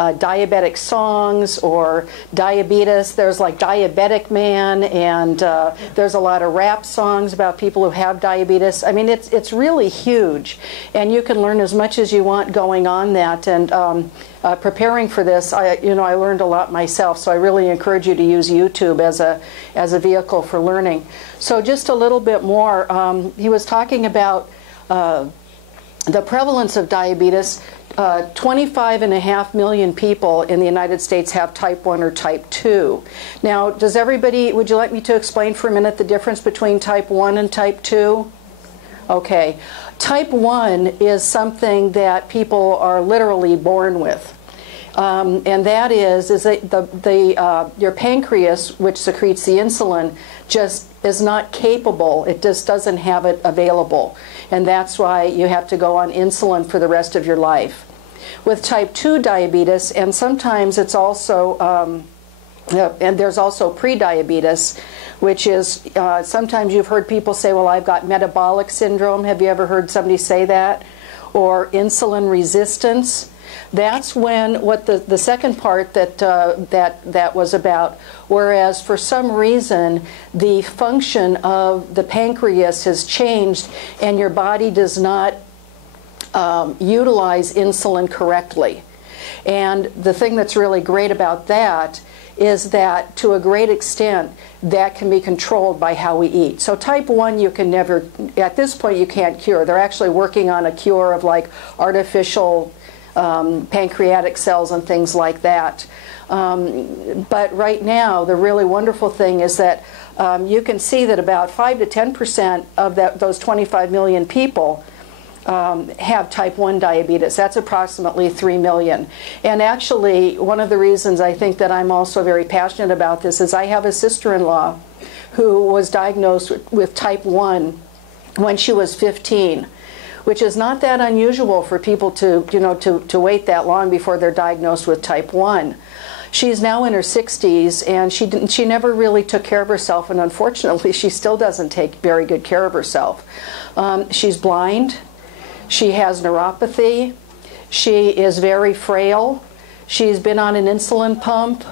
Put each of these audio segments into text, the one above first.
diabetic songs or diabetes. There's like Diabetic Man, and there's a lot of rap songs about people who have diabetes. I mean, it's really huge, and you can learn as much as you want going on that. And preparing for this, I learned a lot myself, so I really encourage you to use YouTube as a vehicle for learning. So just a little bit more, he was talking about the prevalence of diabetes. 25.5 million people in the United States have type 1 or type 2. Now, would you like me to explain for a minute the difference between type 1 and type 2? Okay. Type 1 is something that people are literally born with. And that is that your pancreas, which secretes the insulin, just is not capable. It just doesn't have it available. And that's why you have to go on insulin for the rest of your life. With type 2 diabetes, and sometimes it's also, and there's also prediabetes, which is, sometimes you've heard people say, well, I've got metabolic syndrome. Have you ever heard somebody say that? Or insulin resistance. That's when, what the second part that was about, whereas for some reason the function of the pancreas has changed and your body does not utilize insulin correctly. And the thing that's really great about that is that to a great extent that can be controlled by how we eat. So type 1 you can never, at this point you can't cure. They're actually working on a cure of like artificial pancreatic cells and things like that. But right now the really wonderful thing is that you can see that about 5 to 10% of those 25 million people have type 1 diabetes. That's approximately 3 million. And actually, one of the reasons I think that I'm also very passionate about this is I have a sister-in-law who was diagnosed with type 1 when she was 15, which is not that unusual for people to wait that long before they're diagnosed with type 1. She's now in her 60s, and she never really took care of herself, and unfortunately she still doesn't take very good care of herself. She's blind. She has neuropathy. She is very frail. She's been on an insulin pump.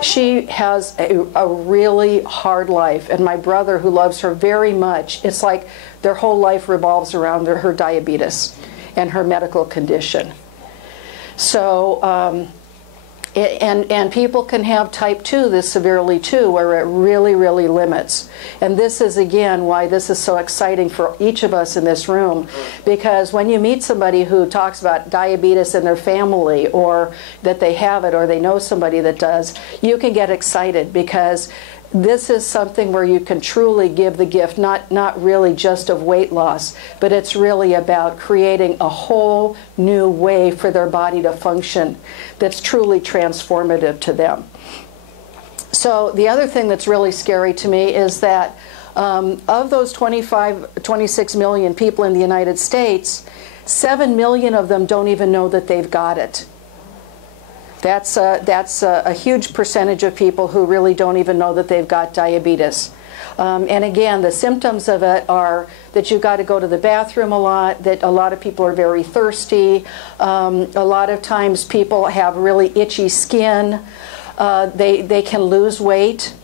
She has a really hard life, and my brother, who loves her very much, it's like their whole life revolves around her diabetes and her medical condition. So, and people can have type 2 this severely too, where it really, really limits. And this is, again, why this is so exciting for each of us in this room. Because when you meet somebody who talks about diabetes in their family, or that they have it, or they know somebody that does, you can get excited, because this is something where you can truly give the gift, not really just of weight loss, but it's really about creating a whole new way for their body to function that's truly transformative to them. So the other thing that's really scary to me is that of those 26 million people in the United States, 7 million of them don't even know that they've got it. That's a huge percentage of people who really don't even know that they've got diabetes. And again, the symptoms of it are that you've got to go to the bathroom a lot, that a lot of people are very thirsty, a lot of times people have really itchy skin, they can lose weight,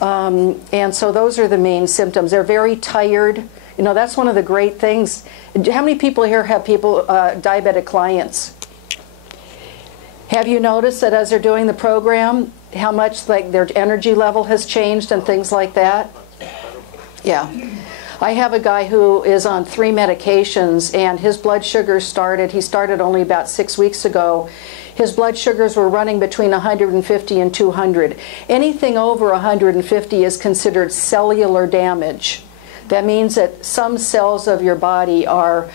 and so those are the main symptoms. They're very tired. You know, that's one of the great things. How many people here have diabetic clients? Have you noticed that as they're doing the program, how much like their energy level has changed and things like that? Yeah. I have a guy who is on 3 medications, and his blood sugars he started only about 6 weeks ago. His blood sugars were running between 150 and 200. Anything over 150 is considered cellular damage. That means that some cells of your body are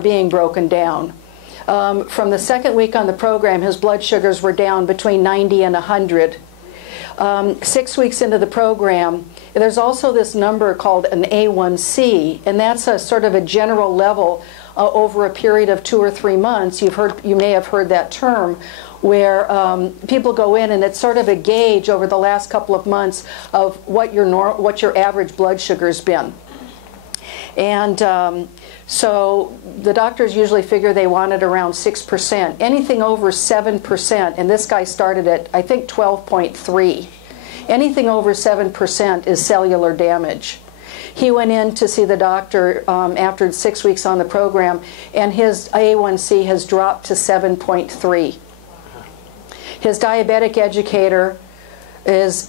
being broken down. From the 2nd week on the program, his blood sugars were down between 90 and 100. 6 weeks into the program, there's also this number called an A1C, and that's a sort of a general level over a period of 2 or 3 months. You may have heard that term, where people go in, and it's sort of a gauge over the last couple of months of what your average blood sugar's been. And so the doctors usually figure they want it around 6%. Anything over 7%, and this guy started at, I think, 12.3. Anything over 7% is cellular damage. He went in to see the doctor after 6 weeks on the program, and his A1C has dropped to 7.3. His diabetic educator is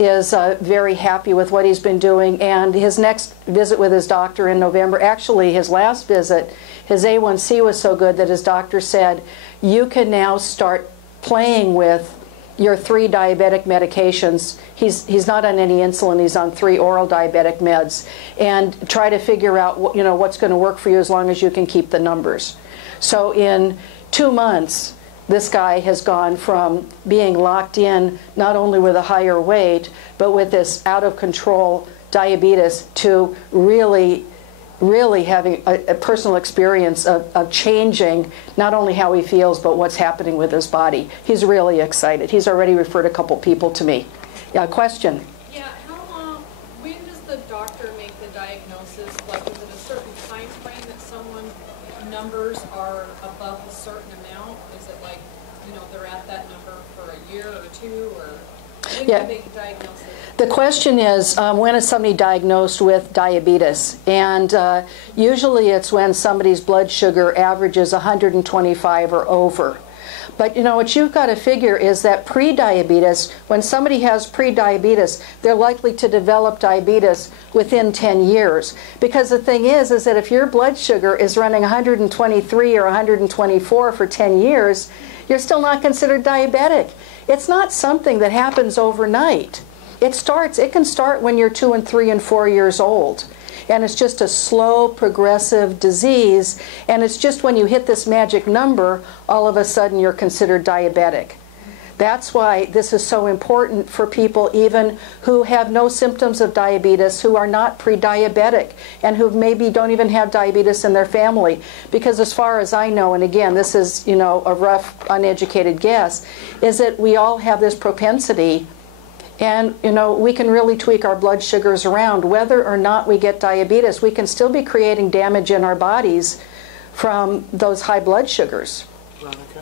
very happy with what he's been doing, and his next visit with his doctor in November, actually his last visit, his A1C was so good that his doctor said, you can now start playing with your 3 diabetic medications. He's not on any insulin, he's on 3 oral diabetic meds, and try to figure out what's going to work for you as long as you can keep the numbers. So in 2 months, this guy has gone from being locked in not only with a higher weight, but with this out of control diabetes, to really having a personal experience of changing not only how he feels, but what's happening with his body. He's really excited. He's already referred a couple people to me. Yeah, question? Yeah, when does the doctor make the diagnosis? Like, is it a certain time frame that someone's numbers are above a certain amount? Is it like, they're at that number for a year or 2, or when do they make the diagnosis? The question is, when is somebody diagnosed with diabetes? And usually it's when somebody's blood sugar averages 125 or over. But what you've got to figure is that pre-diabetes, when somebody has pre-diabetes, they're likely to develop diabetes within 10 years. Because the thing is that if your blood sugar is running 123 or 124 for 10 years, you're still not considered diabetic. It's not something that happens overnight. It can start when you're 2 and 3 and 4 years old. And it's just a slow, progressive disease. And it's just when you hit this magic number, all of a sudden you're considered diabetic. That's why this is so important for people even who have no symptoms of diabetes, who are not pre-diabetic, and who maybe don't even have diabetes in their family. Because as far as I know, and again, this is, a rough, uneducated guess, is that we all have this propensity. And, we can really tweak our blood sugars around. Whether or not we get diabetes, we can still be creating damage in our bodies from those high blood sugars. Veronica,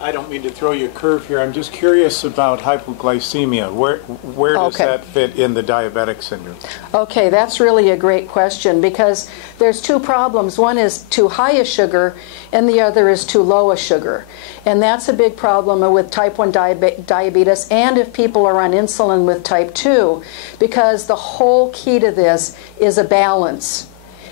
I don't mean to throw you a curve here. I'm just curious about hypoglycemia. Where does that fit in the diabetic syndrome? Okay, that's really a great question, because there's 2 problems. One is too high a sugar, and the other is too low a sugar. And that's a big problem with type 1 diabetes, and if people are on insulin with type 2, because the whole key to this is a balance.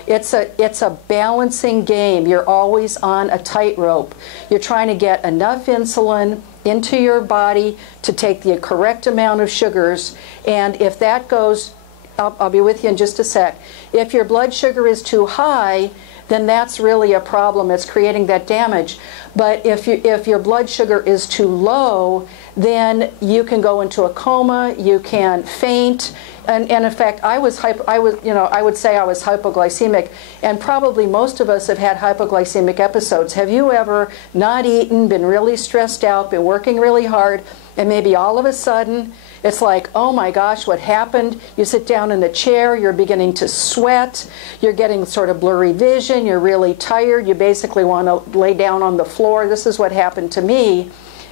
It's a balancing game. You're always on a tightrope. You're trying to get enough insulin into your body to take the correct amount of sugars, and if that goes, I'll be with you in just a sec. If your blood sugar is too high, then that's really a problem. It's creating that damage. But if your blood sugar is too low, then you can go into a coma, you can faint, and in fact, I would say I was hypoglycemic, and probably most of us have had hypoglycemic episodes. Have you ever not eaten, been really stressed out, been working really hard, and maybe all of a sudden it's like, oh my gosh, what happened? You sit down in the chair, you're beginning to sweat, you're getting sort of blurry vision, you're really tired, you basically want to lay down on the floor. This is what happened to me.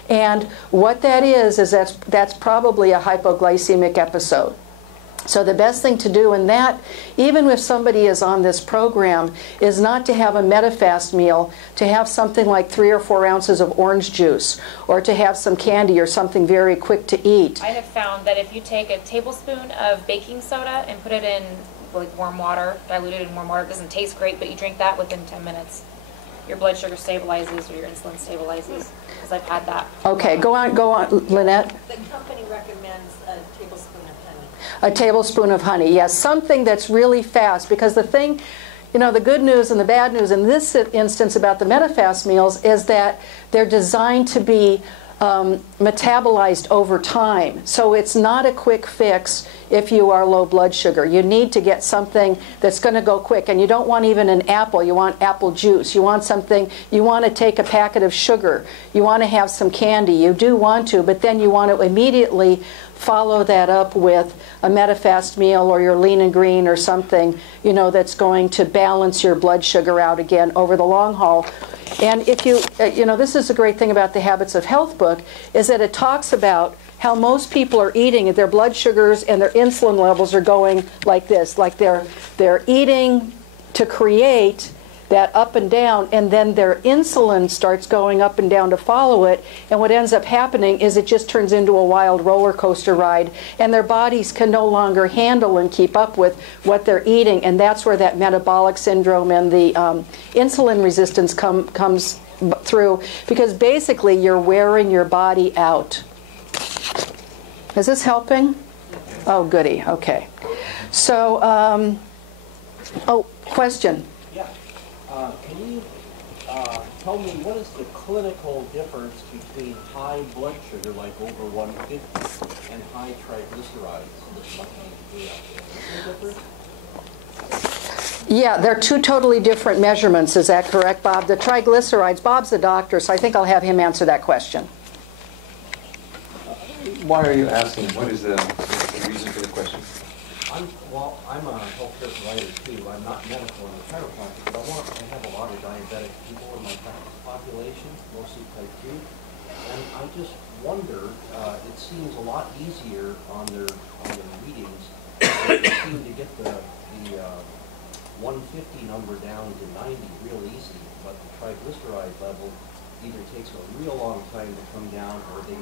And what that is that's probably a hypoglycemic episode. So the best thing to do in that, even if somebody is on this program, is not to have a Metafast meal, to have something like 3 or 4 ounces of orange juice, or to have some candy or something very quick to eat. I have found that if you take a tablespoon of baking soda and put it in like warm water, diluted in warm water, it doesn't taste great, but you drink that within 10 minutes. Your blood sugar stabilizes or your insulin stabilizes, because I've had that. Okay, go on, Lynette. The company recommends a tablespoon of honey. A tablespoon of honey, yes, something that's really fast, because the thing, the good news and the bad news in this instance about the Metafast meals is that they're designed to be metabolized over time. So it's not a quick fix if you are low blood sugar. You need to get something that's going to go quick. And you don't want even an apple. You want apple juice. You want something, you want to take a packet of sugar. You want to have some candy. You do want to, but then you want to immediately follow that up with a Metafast meal or your Lean and Green or something, you know, that's going to balance your blood sugar out again over the long haul. And if you, you know, this is a great thing about the Habits of Health book, is that it talks about how most people are eating, their blood sugars and their insulin levels are going like this, like they're eating to create that up and down, and then their insulin starts going up and down to follow it, and what ends up happening is it just turns into a wild roller coaster ride, and their bodies can no longer handle and keep up with what they're eating, and that's where that metabolic syndrome and the insulin resistance comes through, because basically you're wearing your body out. Is this helping? Oh, goody. Okay. So, oh, question. Can you tell me what is the clinical difference between high blood sugar, like over 150, and high triglycerides? Yeah, they're two totally different measurements. Is that correct, Bob? The triglycerides, Bob's the doctor, so I think I'll have him answer that question. Why are you asking? What is the reason for the question? I'm a healthcare provider too. I'm not medical, I'm a chiropractor, but I have a lot of diabetic people in my practice population, mostly type 2. And I just wonder, it seems a lot easier on their readings. They seem to get the 150 number down to 90 real easy, but the triglyceride level either takes a real long time to come down, or they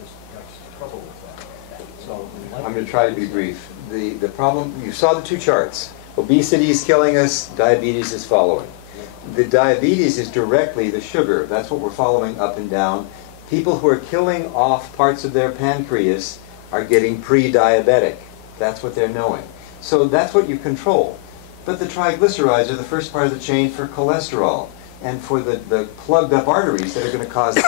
just have trouble with that. So I'm going to try to be brief. The problem, you saw the two charts. Obesity is killing us, diabetes is following. The diabetes is directly the sugar. That's what we're following up and down. People who are killing off parts of their pancreas are getting pre-diabetic. That's what they're knowing. So that's what you control. But the triglycerides are the first part of the chain for cholesterol and for the plugged up arteries that are going to cause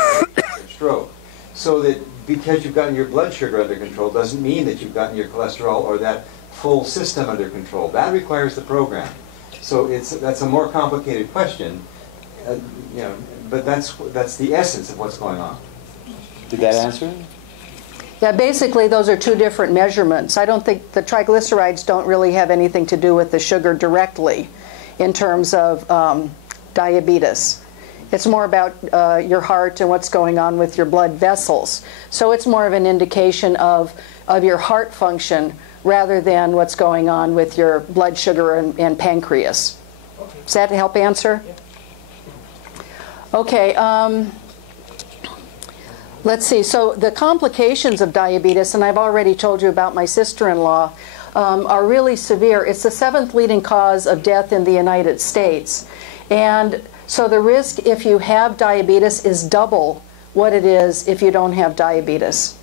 stroke. So that because you've gotten your blood sugar under control doesn't mean that you've gotten your cholesterol or that full system under control. That requires the program. So that's a more complicated question, you know, but that's the essence of what's going on. Did that answer it? Yeah, basically those are two different measurements. I don't think the triglycerides don't really have anything to do with the sugar directly in terms of diabetes. It's more about your heart and what's going on with your blood vessels. So it's more of an indication of your heart function rather than what's going on with your blood sugar and pancreas. Okay. Does that help answer? Yeah. Okay. Let's see. So the complications of diabetes, and I've already told you about my sister-in-law, are really severe. It's the 7th leading cause of death in the United States. And so the risk if you have diabetes is double what it is if you don't have diabetes.